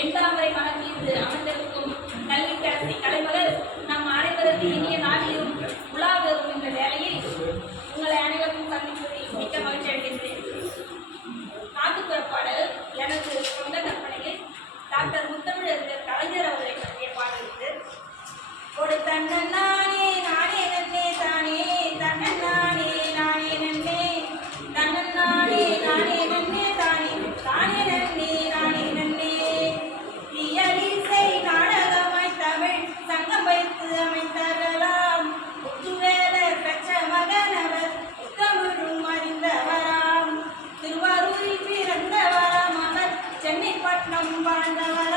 வெண்தாமரை மலர் மீது அமர்ந்திருக்கும் கல்விக்கரசி கலைமகள் நம் அனைவரது இனிய நாளிலும் உலா வரும் இந்த வேளையில் உங்களை அனைவருக்கும் சந்திப்பதில் மிக்க மகிழ்ச்சி அடைகின்றேன். நாட்டுப்புறப்பாடல் எனது சொந்த கற்பனையில் டாக்டர் முத்தமிழறிஞர் கலைஞர் அவர்களை பற்றிய பாடல் இது. ஒரு தன்னன் நானே நானே நன்னே தானே தன்னன் நானே நானே நன்னே தன்னன் நானே நானே நன்னே தானே தானே நன்னே நானே நன்னே இயலிசை நாடகமாய் தமிழ் சங்கம் வைத்து அமைத்தார்களாம். முத்துவேல பெற்ற மகனவர் தமிழும் அறிந்தவராம். திருவாரூரில் பிறந்தவராம் அவர் சென்னை பட்டணம் வாழ்ந்தவர்.